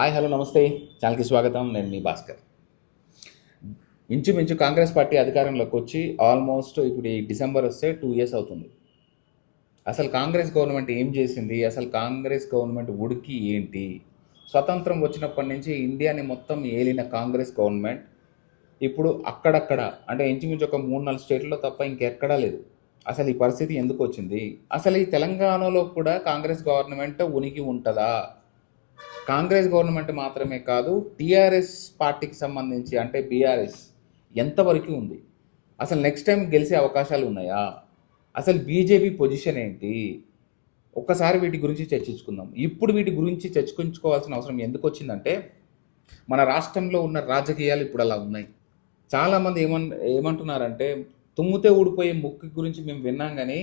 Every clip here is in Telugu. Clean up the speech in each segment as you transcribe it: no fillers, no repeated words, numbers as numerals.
హాయ్ హలో నమస్తే ఛానల్కి స్వాగతం. నేను మీ భాస్కర్. ఇంచుమించు కాంగ్రెస్ పార్టీ అధికారంలోకి వచ్చి ఆల్మోస్ట్ ఇప్పుడు ఈ డిసెంబర్ వస్తే 2 ఇయర్స్ అవుతుంది. అసలు కాంగ్రెస్ గవర్నమెంట్ ఏం చేసింది? అసలు కాంగ్రెస్ గవర్నమెంట్ ఉనికి ఏంటి? స్వతంత్రం వచ్చినప్పటి నుంచి ఇండియాని మొత్తం ఏలిన కాంగ్రెస్ గవర్నమెంట్ ఇప్పుడు అక్కడక్కడ అంటే ఇంచుమించు ఒక 3-4 స్టేట్లలో తప్ప ఇంకెక్కడా లేదు. అసలు ఈ పరిస్థితి ఎందుకు వచ్చింది? అసలు ఈ తెలంగాణలో కూడా కాంగ్రెస్ గవర్నమెంట్ ఉనికి ఉంటుందా? కాంగ్రెస్ గవర్నమెంట్ మాత్రమే కాదు, టీఆర్ఎస్ పార్టీకి సంబంధించి అంటే బీఆర్ఎస్ ఎంతవరకు ఉంది? అసలు నెక్స్ట్ టైం గెలిచే అవకాశాలు ఉన్నాయా? అసలు బీజేపీ పొజిషన్ ఏంటి? ఒక్కసారి వీటి గురించి చర్చించుకుందాం. ఇప్పుడు వీటి గురించి చర్చించుకోవాల్సిన అవసరం ఎందుకు వచ్చిందంటే, మన రాష్ట్రంలో ఉన్న రాజకీయాలు ఇప్పుడు అలా ఉన్నాయి. చాలామంది ఏమంటున్నారంటే, తుమ్మితే ఊడిపోయే ముక్కు గురించి మేము విన్నాం కానీ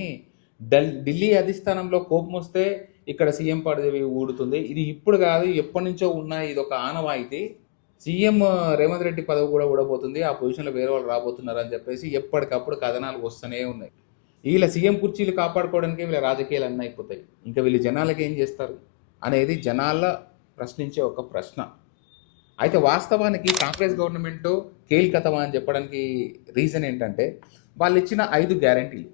ఢిల్లీ అధిష్టానంలో కోపం వస్తే ఇక్కడ సీఎం పదవి ఊడుతుంది. ఇది ఇప్పుడు కాదు, ఎప్పటి నుంచో ఉన్న ఇది ఒక ఆనవాయితీ. సీఎం రేవంత్ రెడ్డి పదవి కూడా ఊడబోతుంది, ఆ పొజిషన్లో వేరే వాళ్ళు రాబోతున్నారు అని చెప్పేసి ఎప్పటికప్పుడు కథనాలు వస్తూనే ఉన్నాయి. వీళ్ళ సీఎం కుర్చీలు కాపాడుకోవడానికి వీళ్ళ రాజకీయాలు అన్నీ అయిపోతాయి. ఇంకా వీళ్ళు జనాలకి ఏం చేస్తారు అనేది జనాల ప్రశ్నించే ఒక ప్రశ్న. అయితే వాస్తవానికి కాంగ్రెస్ గవర్నమెంట్ కేల్కతమా అని చెప్పడానికి రీజన్ ఏంటంటే, వాళ్ళు ఇచ్చిన 5 గ్యారంటీలు.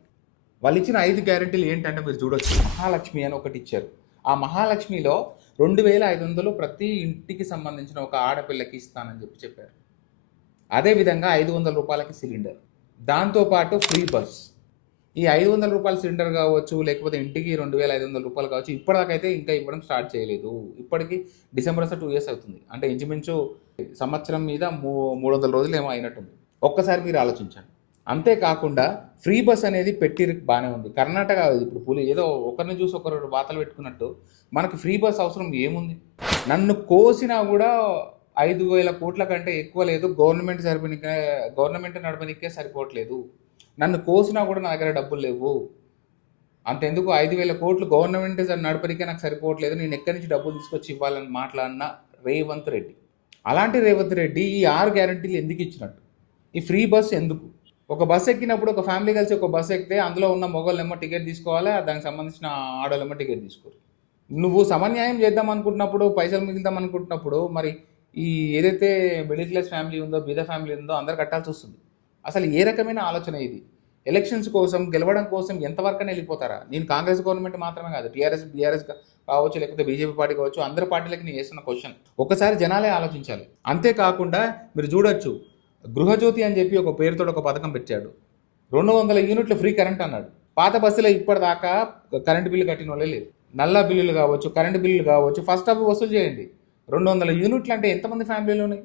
వాళ్ళు ఇచ్చిన 5 గ్యారెంటీలు ఏంటంటే మీరు చూడొచ్చు. మహాలక్ష్మి అని ఒకటి ఇచ్చారు. ఆ మహాలక్ష్మిలో 2500 ప్రతి ఇంటికి సంబంధించిన ఒక ఆడపిల్లకి ఇస్తానని చెప్పారు. అదేవిధంగా 500 రూపాయలకి సిలిండర్, దాంతోపాటు ఫ్రీ బస్. ఈ 500 రూపాయల సిలిండర్ కావచ్చు, లేకపోతే ఇంటికి 2500 రూపాయలు కావచ్చు, ఇప్పటిదాకైతే ఇంకా ఇవ్వడం స్టార్ట్ చేయలేదు. ఇప్పటికి డిసెంబర్ వస్తే 2 ఇయర్స్ అవుతుంది. అంటే ఇంచుమించు సంవత్సరం మీద 300 రోజులు ఏమో అయినట్టుంది. ఒక్కసారి మీరు ఆలోచించండి. అంతేకాకుండా ఫ్రీ బస్ అనేది పెట్టి బాగానే ఉంది. కర్ణాటక ఇప్పుడు ఏదో ఒకరిని చూసి ఒకరు వాతలు పెట్టుకున్నట్టు మనకి ఫ్రీ బస్ అవసరం ఏముంది? నన్ను కోసినా కూడా 5,000 కోట్ల కంటే ఎక్కువ లేదు, గవర్నమెంట్ నడపనికే సరిపోవట్లేదు. నన్ను కోసినా కూడా నా దగ్గర డబ్బులు లేవు, అంతెందుకు 5,000 కోట్లు గవర్నమెంట్ నడపనికే నాకు సరిపోవట్లేదు, నేను ఎక్కడి నుంచి డబ్బులు తీసుకొచ్చి ఇవ్వాలని మాట్లాడిన రేవంత్ రెడ్డి. అలాంటి రేవంత్ రెడ్డి ఈ 6 గ్యారెంటీలు ఎందుకు ఇచ్చినట్టు? ఈ ఫ్రీ బస్ ఎందుకు? ఒక బస్ ఎక్కినప్పుడు ఒక ఫ్యామిలీ కలిసి ఒక బస్ ఎక్కితే అందులో ఉన్న మొగోళ్ళేమో టికెట్ తీసుకోవాలి, దానికి సంబంధించిన ఆడోళ్ళేమో టికెట్ తీసుకోరు. నువ్వు సమన్యాయం చేద్దాం అనుకుంటున్నప్పుడు, పైసలు మిగులుదాం అనుకుంటున్నప్పుడు, మరి ఈ ఏదైతే మిడిల్ క్లాస్ ఫ్యామిలీ ఉందో, బీద ఫ్యామిలీ ఉందో అందరు కట్టాల్సి వస్తుంది. అసలు ఏ రకమైన ఆలోచన ఇది? ఎలక్షన్స్ కోసం గెలవడం కోసం ఎంతవరకనే వెళ్ళిపోతారా? నేను కాంగ్రెస్ గవర్నమెంట్ మాత్రమే కాదు, టీఆర్ఎస్ బీఆర్ఎస్ కావచ్చు, లేకపోతే బీజేపీ పార్టీ కావచ్చు, అందరి పార్టీలకి నేను వేస్తున్న క్వశ్చన్ ఒకసారి జనాలే ఆలోచించాలి. అంతేకాకుండా మీరు చూడొచ్చు, గృహజ్యోతి అని చెప్పి ఒక పేరుతో ఒక పథకం పెట్టాడు. 200 యూనిట్లు ఫ్రీ కరెంట్ అన్నాడు. పాత బస్సులో ఇప్పటిదాకా కరెంటు బిల్లు కట్టిన వాళ్ళే లేదు. నల్ల బిల్లులు కావచ్చు, కరెంటు బిల్లులు కావచ్చు, ఫస్ట్ అవి వసూలు చేయండి. 200 యూనిట్లు అంటే ఎంతమంది ఫ్యామిలీలు ఉన్నాయి?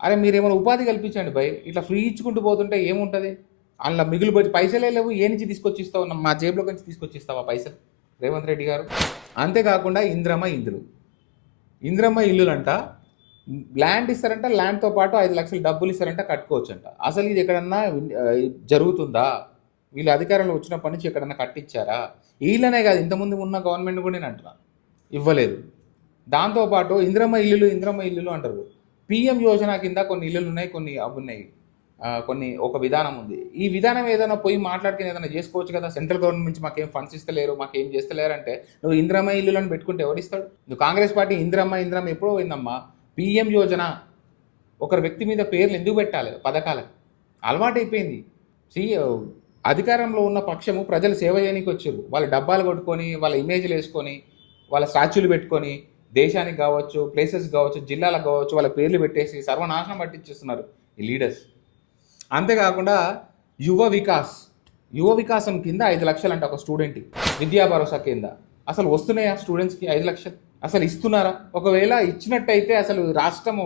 అరే మీరేమైనా ఉపాధి కల్పించండి భయ్. ఇట్లా ఫ్రీ ఇచ్చుకుంటూ పోతుంటే ఏముంటుంది? అందులో మిగులు పోయి పైసలే లేవు, ఏ నుంచి తీసుకొచ్చి ఇస్తావు? మా జేబులో నుంచి తీసుకొచ్చి ఇస్తావా పైసలు రేవంత్ రెడ్డి గారు? అంతేకాకుండా ఇంద్రమ్మ ఇల్లులంట, ల్యాండ్ ఇస్తారంట, ల్యాండ్తో పాటు 5 లక్షలు డబ్బులు ఇస్తారంట, కట్టుకోవచ్చు అంట. అసలు ఇది ఎక్కడన్నా జరుగుతుందా? వీళ్ళు అధికారంలో వచ్చినప్పటి నుంచి ఎక్కడన్నా కట్టించారా? వీళ్ళనే కాదు, ఇంతకుముందు ఉన్న గవర్నమెంట్ కూడా నేను అంటున్నా ఇవ్వలేదు. దాంతోపాటు ఇంద్రమ్మ ఇల్లులు అంటారు. పిఎం యోజన కింద కొన్ని ఇల్లులు ఉన్నాయి, కొన్ని అవి ఉన్నాయి, కొన్ని ఒక విధానం ఉంది. ఈ విధానం ఏదైనా పోయి మాట్లాడుకుని ఏదైనా చేసుకోవచ్చు కదా. సెంట్రల్ గవర్నమెంట్ నుంచి మాకేం ఫండ్స్ ఇస్తలేరు, మాకేం చేస్తలేరు అంటే నువ్వు ఇంద్రమ్మ ఇల్లులను పెట్టుకుంటే ఎవరిస్తాడు? నువ్వు కాంగ్రెస్ పార్టీ ఇంద్రమ్మ ఎప్పుడో పోయిందమ్మా. పిఎం యోజన ఒకరి వ్యక్తి మీద పేర్లు ఎందుకు పెట్టాలి? పథకాలకు అలవాటైపోయింది. అధికారంలో ఉన్న పక్షము ప్రజలు సేవ చేయడానికి వచ్చారు. వాళ్ళ డబ్బాలు కొట్టుకొని, వాళ్ళ ఇమేజ్లు వేసుకొని, వాళ్ళ స్టాచ్యూలు పెట్టుకొని, దేశానికి కావచ్చు, ప్లేసెస్ కావచ్చు, జిల్లాలకు కావచ్చు, వాళ్ళ పేర్లు పెట్టేసి సర్వనాశనం పట్టించేస్తున్నారు ఈ లీడర్స్. అంతేకాకుండా యువ వికాసం కింద 5 లక్షలు అంట ఒక స్టూడెంట్కి, విద్యా భరోసా కింద. అసలు వస్తున్నాయా స్టూడెంట్స్కి 5 లక్షలు? అసలు ఇస్తున్నారా? ఒకవేళ ఇచ్చినట్టయితే అసలు రాష్ట్రము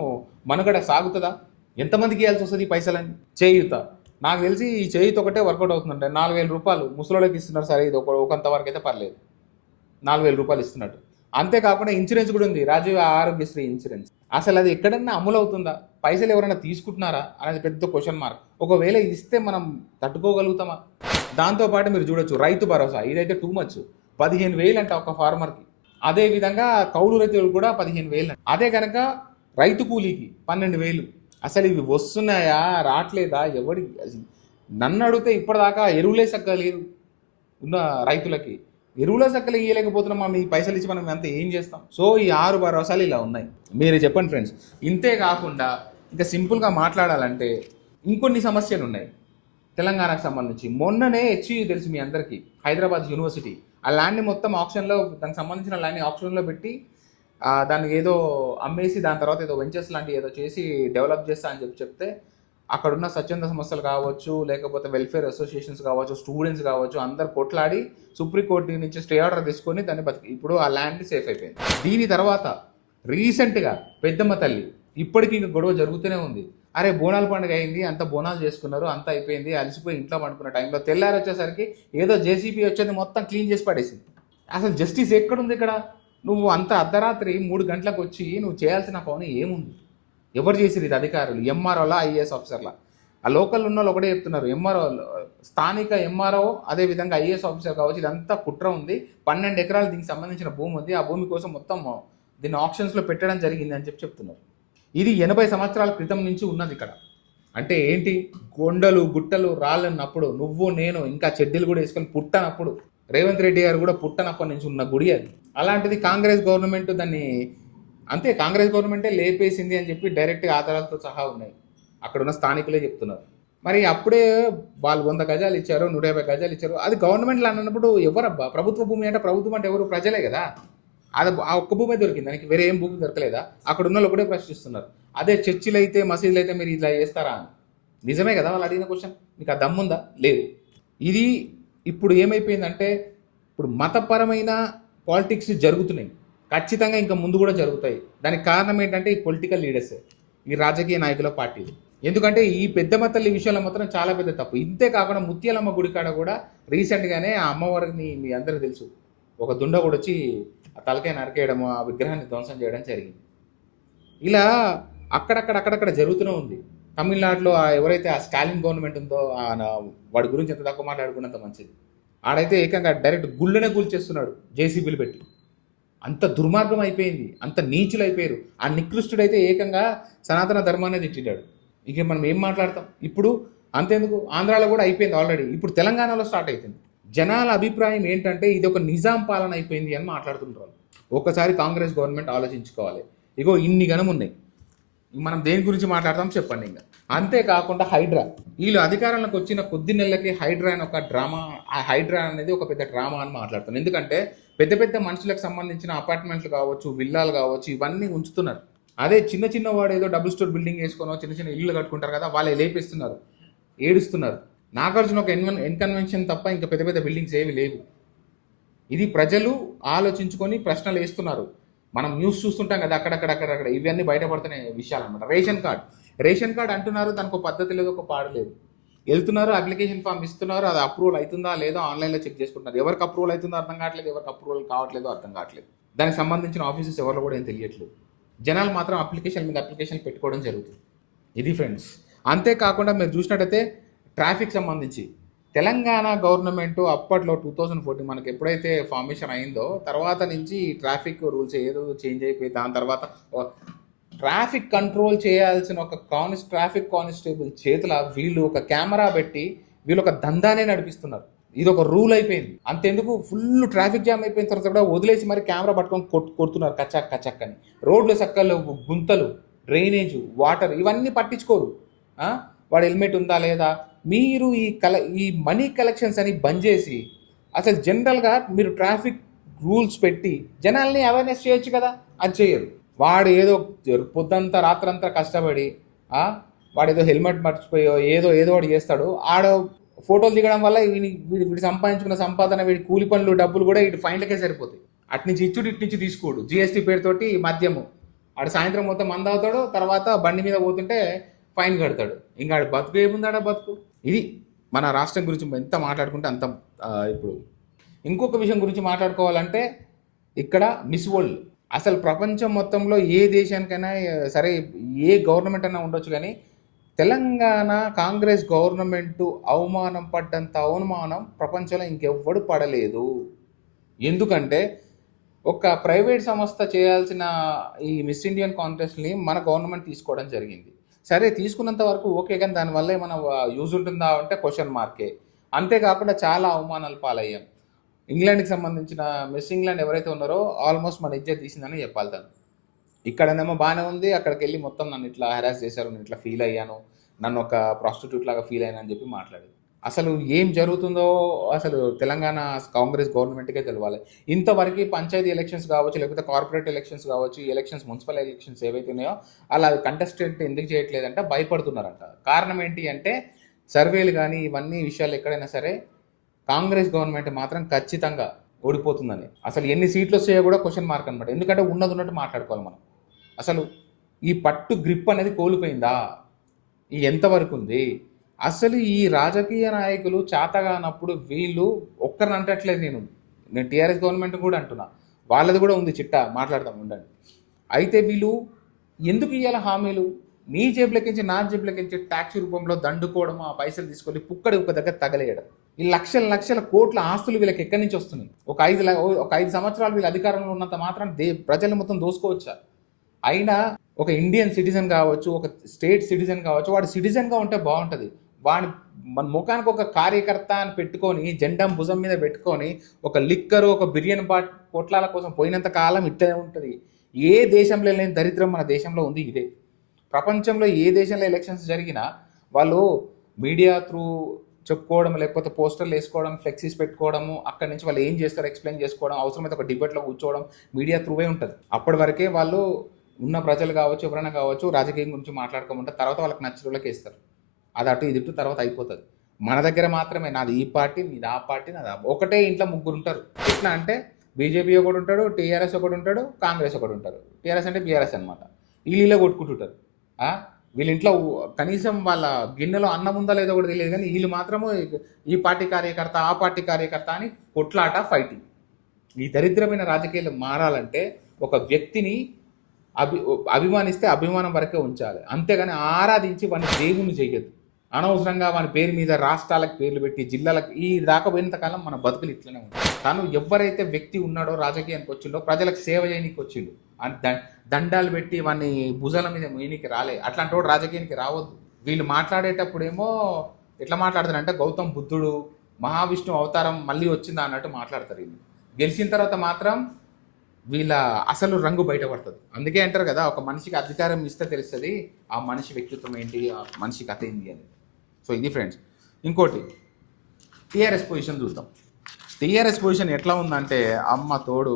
మనుగడ సాగుతుందా? ఎంతమందికి ఇవ్వాల్సి వస్తుంది ఈ పైసలని? చేయూత, నాకు తెలిసి ఈ చేయూత ఒకటే వర్కౌట్ అవుతుందంటే 4,000 రూపాయలు ముసలోళ్ళకి ఇస్తున్నారు. సరే, ఇది ఒకంత వరకు అయితే పర్లేదు, 4,000 రూపాయలు ఇస్తున్నట్టు. అంతేకాకుండా ఇన్సూరెన్స్ కూడా ఉంది, రాజీవ్ ఆరోగ్యశ్రీ ఇన్సూరెన్స్. అసలు అది ఎక్కడన్నా అమలు అవుతుందా? పైసలు ఎవరైనా తీసుకుంటున్నారా అనేది పెద్ద క్వశ్చన్ మార్క్. ఒకవేళ ఇస్తే మనం తట్టుకోగలుగుతామా? దాంతోపాటు మీరు చూడొచ్చు రైతు భరోసా, ఇదైతే టూ మచ్. 15,000 అంట ఒక ఫార్మర్కి. అదేవిధంగా కౌలు రైతులు కూడా 15,000. అదే కనుక రైతు కూలీకి 12,000. అసలు ఇవి వస్తున్నాయా, రావట్లేదా? నన్ను అడిగితే ఇప్పటిదాకా ఎరువులే సక్కలేదు ఉన్న రైతులకి. ఎరువుల సక్కలు ఇయ్యలేకపోతున్నామా, మీ పైసలు ఇచ్చి మనం అంతా ఏం చేస్తాం? సో ఈ 6 భరోసాలు ఇలా ఉన్నాయి. మీరు చెప్పండి ఫ్రెండ్స్. ఇంతే కాకుండా ఇంకా సింపుల్గా మాట్లాడాలంటే ఇంకొన్ని సమస్యలు ఉన్నాయి తెలంగాణకు సంబంధించి. మొన్ననే హెచ్యూ తెలుసు మీ అందరికీ, హైదరాబాద్ యూనివర్సిటీ. ఆ ల్యాండ్ని మొత్తం ఆప్షన్లో, దానికి సంబంధించిన ల్యాండ్ని ఆప్షన్లో పెట్టి దానికి ఏదో అమ్మేసి దాని తర్వాత ఏదో వెంచర్స్ లాంటివి ఏదో చేసి డెవలప్ చేస్తా అని చెప్తే అక్కడున్న స్వచ్ఛంద సంస్థలు కావచ్చు, లేకపోతే వెల్ఫేర్ అసోసియేషన్స్ కావచ్చు, స్టూడెంట్స్ కావచ్చు, అందరు కొట్లాడి సుప్రీంకోర్టు నుంచి స్టే ఆర్డర్ తీసుకొని దాన్ని ఇప్పుడు ఆ ల్యాండ్ సేఫ్ అయిపోయింది. దీని తర్వాత రీసెంట్గా పెద్దమ్మ తల్లి ఇప్పటికీ ఇంకా గొడవ జరుగుతూనే ఉంది. అరే బోనాల పండుగ అయింది, అంత బోనాలు చేసుకున్నారు, అంత అయిపోయింది, అలసిపోయి ఇంట్లో పండుకున్న టైంలో తెల్లారి వచ్చేసరికి ఏదో జేసీబీ వచ్చేది మొత్తం క్లీన్ చేసి పడేసింది. అసలు జస్టిస్ ఎక్కడుంది ఇక్కడ? నువ్వు అంత అర్ధరాత్రి 3 గంటలకు వచ్చి నువ్వు చేయాల్సిన పని ఏముంది? ఎవరు చేసిరు ఇది? అధికారులు, ఎంఆర్ఓలా, ఐఏఎస్ ఆఫీసర్లా? ఆ లోకల్ ఉన్న వాళ్ళు ఒకటే చెప్తున్నారు, ఎంఆర్ఓ, స్థానిక ఎంఆర్ఓ, అదేవిధంగా ఐఏఎస్ ఆఫీసర్ కావచ్చు, ఇదంతా కుట్ర ఉంది. 12 ఎకరాలు దీనికి సంబంధించిన భూమి ఉంది, ఆ భూమి కోసం మొత్తం దీన్ని ఆప్షన్స్లో పెట్టడం జరిగింది అని చెప్తున్నారు. ఇది 80 సంవత్సరాల క్రితం నుంచి ఉన్నది ఇక్కడ. అంటే ఏంటి? కొండలు గుట్టలు రాళ్ళన్నప్పుడు నువ్వు నేను ఇంకా చెడ్డీలు కూడా వేసుకొని పుట్టనప్పుడు, రేవంత్ రెడ్డి గారు కూడా పుట్టనప్పటి నుంచి ఉన్న గుడి అది. అలాంటిది కాంగ్రెస్ గవర్నమెంట్ దాన్ని అంతే, కాంగ్రెస్ గవర్నమెంటే లేపేసింది అని చెప్పి డైరెక్ట్గా ఆధారాలతో సహా ఉన్నాయి, అక్కడ ఉన్న స్థానికులే చెప్తున్నారు. మరి అప్పుడే వాళ్ళు 100 గజాలు ఇచ్చారు, 150 గజాలు ఇచ్చారు, అది గవర్నమెంట్లో అన్నప్పుడు ఎవరబ్బా? ప్రభుత్వ భూమి అంటే ప్రభుత్వం అంటే ఎవరు? ప్రజలే కదా. అది ఆ ఒక్క భూమే దొరికింది, దానికి వేరే ఏం భూమి దొరకలేదా? అక్కడ ఉన్న వాళ్ళు ఒకటే ప్రశ్నిస్తున్నారు. అదే చర్చిలు అయితే, మసీదులు అయితే మీరు ఇలా చేస్తారా అని. నిజమే కదా వాళ్ళు అడిగిన క్వశ్చన్. మీకు ఆ దమ్ముందా? లేదు. ఇది ఇప్పుడు ఏమైపోయిందంటే, ఇప్పుడు మతపరమైన పాలిటిక్స్ జరుగుతున్నాయి, ఖచ్చితంగా ఇంకా ముందు కూడా జరుగుతాయి. దానికి కారణం ఏంటంటే ఈ పొలిటికల్ లీడర్సే, ఈ రాజకీయ నాయకుల పార్టీలు. ఎందుకంటే ఈ పెద్దమ్మ తల్లి విషయంలో మాత్రం చాలా పెద్ద తప్పు. ఇంతే కాకుండా ముత్యాలమ్మ గుడి కాడ కూడా రీసెంట్గానే ఆ అమ్మవారిని మీ అందరికీ తెలుసు, ఒక దుండ కూడా వచ్చి ఆ తలకాయ నరికేయడము, ఆ విగ్రహాన్ని ధ్వంసం చేయడం జరిగింది. ఇలా అక్కడక్కడ జరుగుతూనే ఉంది. తమిళనాడులో ఎవరైతే ఆ స్టాలిన్ గవర్నమెంట్ ఉందో వాడి గురించి ఎంత తక్కువ మాట్లాడుకున్నంత మంచిది. ఆడైతే ఏకంగా డైరెక్ట్ గుళ్ళనే కూల్చేస్తున్నాడు జేసీబీలు పెట్టి. అంత దుర్మార్గం అయిపోయింది, అంత నీచులు అయిపోయారు. ఆ నికృష్టుడైతే ఏకంగా సనాతన ధర్మాన్ని తిట్టాడు. ఇక మనం ఏం మాట్లాడతాం ఇప్పుడు? అంతేందుకు, ఆంధ్రాలో కూడా అయిపోయింది ఆల్రెడీ, ఇప్పుడు తెలంగాణలో స్టార్ట్ అయిపోయింది. జనాల అభిప్రాయం ఏంటంటే ఇది ఒక నిజాం పాలన అయిపోయింది అని మాట్లాడుతుంటారు. ఒకసారి కాంగ్రెస్ గవర్నమెంట్ ఆలోచించుకోవాలి. ఇగో ఇన్ని గణం ఉన్నాయి, మనం దేని గురించి మాట్లాడతాం చెప్పండి. ఇంకా అంతేకాకుండా హైడ్రా, వీళ్ళు అధికారంలోకి వచ్చిన కొద్ది నెలలకి హైడ్రా అని ఒక డ్రామా, ఆ హైడ్రా అనేది ఒక పెద్ద డ్రామా అని మాట్లాడుతాను. ఎందుకంటే పెద్ద పెద్ద మనుషులకు సంబంధించిన అపార్ట్మెంట్లు కావచ్చు, విల్లాలు కావచ్చు, ఇవన్నీ ఉంచుతున్నారు. అదే చిన్న చిన్న వాడు ఏదో డబుల్ స్టోర్ బిల్డింగ్ వేసుకునో చిన్న చిన్న ఇల్లు కట్టుకుంటారు కదా, వాళ్ళే లేపిస్తున్నారు, ఏడుస్తున్నారు. నాగార్జున ఒక ఎన్కన్వెన్షన్ తప్ప ఇంకా పెద్ద పెద్ద బిల్డింగ్స్ ఏవి లేవు. ఇది ప్రజలు ఆలోచించుకొని ప్రశ్నలు వేస్తున్నారు. మనం న్యూస్ చూస్తుంటాం కదా, అక్కడక్కడ ఇవన్నీ బయటపడుతున్న విషయాలు అనమాట. రేషన్ కార్డ్ అంటున్నారు, దానికి ఒక పద్ధతి లేదు, ఒక పాడు లేదు. వెళ్తున్నారు, అప్లికేషన్ ఫామ్ ఇస్తున్నారు, అది అప్రూవల్ అవుతుందా లేదో ఆన్లైన్లో చెక్ చేసుకుంటున్నారు. ఎవరికి అప్రూవల్ అవుతుందో అర్థం కావట్లేదు, ఎవరికి అప్రూవల్ కావట్లేదో అర్థం కావట్లేదు. దానికి సంబంధించిన ఆఫీసెస్ ఎవరు కూడా ఏం తెలియట్లేదు. జనాలు మాత్రం అప్లికేషన్ మీద అప్లికేషన్ పెట్టుకోవడం జరుగుతుంది. ఇది ఫ్రెండ్స్. అంతేకాకుండా మీరు చూసినట్టయితే ట్రాఫిక్ సంబంధించి తెలంగాణ గవర్నమెంట్ అప్పట్లో 2014 మనకి ఎప్పుడైతే ఫార్మేషన్ అయిందో తర్వాత నుంచి ట్రాఫిక్ రూల్స్ ఏదో చేంజ్ అయిపోయి, దాని తర్వాత ట్రాఫిక్ కంట్రోల్ చేయాల్సిన ఒక ట్రాఫిక్ కానిస్టేబుల్ చేతుల వీళ్ళు ఒక కెమెరా పెట్టి వీళ్ళు ఒక దందానే నడిపిస్తున్నారు. ఇది ఒక రూల్ అయిపోయింది. అంతెందుకు, ఫుల్ ట్రాఫిక్ జామ్ అయిపోయిన తర్వాత కూడా వదిలేసి మరి కెమెరా పట్టుకొని కొడుతున్నారు కచక్ అని. రోడ్లు సక్కలు, గుంతలు, డ్రైనేజ్, వాటర్ ఇవన్నీ పట్టించుకోరు. వాడు హెల్మెట్ ఉందా లేదా? మీరు ఈ మనీ కలెక్షన్స్ అని బంద్ చేసి అసలు జనరల్గా మీరు ట్రాఫిక్ రూల్స్ పెట్టి జనాల్ని అవేర్నెస్ చేయొచ్చు కదా, అది చేయరు. వాడు ఏదో పొద్దంతా రాత్రంతా కష్టపడి వాడు ఏదో హెల్మెట్ మర్చిపోయో ఏదో వాడు చేస్తాడు. ఆడ ఫోటోలు దిగడం వల్ల వీడి సంపాదించుకున్న సంపాదన, వీడి కూలి పనులు డబ్బులు కూడా వీడి ఫైన్లకే సరిపోతాయి. అట్నుంచి ఇట్నుంచి తీసుకోడు. జిఎస్టీ పేరుతోటి మద్యము, ఆడు సాయంత్రం మొత్తం మంద అవుతాడు, తర్వాత బండి మీద పోతుంటే ఫైన్ కడతాడు. ఇంకా ఆడు బతుకు ఏముందాడ బతుకు. ఇది మన రాష్ట్రం గురించి ఎంత మాట్లాడుకుంటే అంత. ఇప్పుడు ఇంకొక విషయం గురించి మాట్లాడుకోవాలంటే ఇక్కడ మిస్ వరల్డ్. అసలు ప్రపంచం మొత్తంలో ఏ దేశానికైనా సరే, ఏ గవర్నమెంట్ అయినా ఉండొచ్చు, కానీ తెలంగాణ కాంగ్రెస్ గవర్నమెంట్ అవమానం పడ్డంత అవమానం ప్రపంచంలో ఇంకెవ్వడు పడలేదు. ఎందుకంటే ఒక ప్రైవేట్ సంస్థ చేయాల్సిన ఈ మిస్ ఇండియన్ కాంటెస్ట్ని మన గవర్నమెంట్ తీసుకోవడం జరిగింది. సరే, తీసుకున్నంత వరకు ఓకే, కానీ దానివల్ల ఏమైనా యూజ్ ఉంటుందా అంటే క్వశ్చన్ మార్కే. అంతేకాకుండా చాలా అవమానాలు పాలయ్యాం. ఇంగ్లాండ్కి సంబంధించిన మిస్ ఇంగ్లాండ్ ఎవరైతే ఉన్నారో ఆల్మోస్ట్ మన ఇజ్జత్ తీసిందని చెప్పాలి తను. ఇక్కడనేమో బాగానే ఉంది, అక్కడికి వెళ్ళి మొత్తం నన్ను ఇట్లా హెరాస్ చేశారు, నేను ఇట్లా ఫీల్ అయ్యాను, నన్ను ఒక ప్రాస్టిట్యూట్ లాగా ఫీల్ అయ్యాను అని చెప్పి మాట్లాడేది. అసలు ఏం జరుగుతుందో అసలు తెలంగాణ కాంగ్రెస్ గవర్నమెంట్కే తెలవాలి. ఇంతవరకు పంచాయతీ ఎలక్షన్స్ కావచ్చు, లేకపోతే కార్పొరేట్ ఎలక్షన్స్ కావచ్చు, ఈ ఎలక్షన్స్ మున్సిపల్ ఎలక్షన్స్ ఏవైతే ఉన్నాయో అలా కంటెస్టెంట్ ఎందుకు చేయట్లేదంటే భయపడుతున్నారంట. కారణం ఏంటి అంటే సర్వేలు కానీ ఇవన్నీ విషయాలు ఎక్కడైనా సరే కాంగ్రెస్ గవర్నమెంట్ మాత్రం ఖచ్చితంగా ఓడిపోతుందని. అసలు ఎన్ని సీట్లు వస్తాయో కూడా క్వశ్చన్ మార్క్ అనమాట. ఎందుకంటే ఉన్నది ఉన్నట్టు మాట్లాడుకోవాలి మనం. అసలు ఈ పట్టు గ్రిప్ అనేది కోల్పోయిందా? ఈ ఎంతవరకు ఉంది? అసలు ఈ రాజకీయ నాయకులు చేతగానప్పుడు వీళ్ళు ఒక్కరిని అంటట్లేదు. నేను టీఆర్ఎస్ గవర్నమెంట్ కూడా అంటున్నా, వాళ్ళది కూడా ఉంది చిట్టా, మాట్లాడతాం ఉండండి. అయితే వీళ్ళు ఎందుకు ఇవ్వాలి హామీలు? నీ జేబులకించి నా జేబులకించి ట్యాక్స్ రూపంలో దండుకోవడం, ఆ పైసలు తీసుకొని పుక్కడి ఒక దగ్గర తగలేయడం. ఈ లక్షల లక్షల కోట్ల ఆస్తులు వీళ్ళకి ఎక్కడి నుంచి వస్తున్నాయి? ఒక 5 సంవత్సరాలు వీళ్ళు అధికారంలో ఉన్నంత మాత్రం ప్రజలు మొత్తం దోసుకోవచ్చా? అయినా ఒక ఇండియన్ సిటిజన్ కావచ్చు, ఒక స్టేట్ సిటిజన్ కావచ్చు, వాడు సిటిజన్గా ఉంటే బాగుంటుంది. వాడి మన ముఖానికి ఒక కార్యకర్త అని పెట్టుకొని, జెండం భుజం మీద పెట్టుకొని, ఒక లిక్కరు, ఒక బిర్యానీ పొట్లాల కోసం పోయినంత కాలం ఇట్లనే ఉంటుంది. ఏ దేశంలో లేని దరిద్రం మన దేశంలో ఉంది. ఇదే ప్రపంచంలో ఏ దేశంలో ఎలక్షన్స్ జరిగినా వాళ్ళు మీడియా త్రూ చెప్పుకోవడం, లేకపోతే పోస్టర్లు వేసుకోవడం, ఫ్లెక్సీస్ పెట్టుకోవడము, అక్కడి నుంచి వాళ్ళు ఏం చేస్తారో ఎక్స్ప్లెయిన్ చేసుకోవడం, అవసరమైతే ఒక డిబేట్లో కూర్చోవడం మీడియా త్రూవే ఉంటుంది. అప్పటి వరకే వాళ్ళు ఉన్న ప్రజలు కావచ్చు, ఎవరైనా కావచ్చు, రాజకీయం గురించి మాట్లాడుకోమంటే తర్వాత వాళ్ళకి నచ్చిన వాళ్ళకి వేస్తారు. అది అటు ఇది ఇటు తర్వాత అయిపోతుంది. మన దగ్గర మాత్రమే నాది ఈ పార్టీ, నీది ఆ పార్టీ, నాది ఒకటే ఇంట్లో ముగ్గురు ఉంటారు. ఎట్లా అంటే బీజేపీ ఒకటి ఉంటాడు, టీఆర్ఎస్ ఒకటి ఉంటాడు, కాంగ్రెస్ ఒకటి ఉంటారు. టీఆర్ఎస్ అంటే బీఆర్ఎస్ అనమాట. వీళ్ళ కొట్టుకుంటుంటారు. వీళ్ళ ఇంట్లో కనీసం వాళ్ళ గిన్నెలో అన్నం ఉందా లేదో కూడా తెలియదు, కానీ వీళ్ళు మాత్రము ఈ పార్టీ కార్యకర్త, ఆ పార్టీ కార్యకర్త అని కొట్లాట, ఫైటింగ్. ఈ దరిద్రమైన రాజకీయాలు మారాలంటే ఒక వ్యక్తిని అభిమానిస్తే అభిమానం వరకే ఉంచాలి, అంతేగాని ఆరాధించి వాడిని దేవుని చేయొద్దు. అనవసరంగా వాని పేరు మీద రాష్ట్రాలకు పేర్లు పెట్టి, జిల్లాలకు ఈ రాకపోయినంత కాలం మన బతుకులు ఇట్లనే ఉంటాయి. తను ఎవరైతే వ్యక్తి ఉన్నాడో రాజకీయానికి వచ్చిండో, ప్రజలకు సేవ చేయడానికి వచ్చిండు, దండాలు పెట్టి వాడిని భుజాల మీద మీనికి రాలే. అట్లాంటి వాడు రాజకీయానికి రావద్దు. వీళ్ళు మాట్లాడేటప్పుడేమో ఎట్లా మాట్లాడతారంటే గౌతమ్ బుద్ధుడు, మహావిష్ణువు అవతారం మళ్ళీ వచ్చిందా అన్నట్టు మాట్లాడతారు. వీళ్ళు గెలిచిన తర్వాత మాత్రం వీళ్ళ అసలు రంగు బయటపడుతుంది. అందుకే అంటారు కదా, ఒక మనిషికి అధికారం ఇస్తే తెలుస్తుంది ఆ మనిషి వ్యక్తిత్వం ఏంటి, ఆ మనిషి కథ ఏంటి అని. సో ఇది ఫ్రెండ్స్. ఇంకోటి టీఆర్ఎస్ పొజిషన్ చూద్దాం. టీఆర్ఎస్ పొజిషన్ ఎట్లా ఉందంటే అమ్మ తోడు,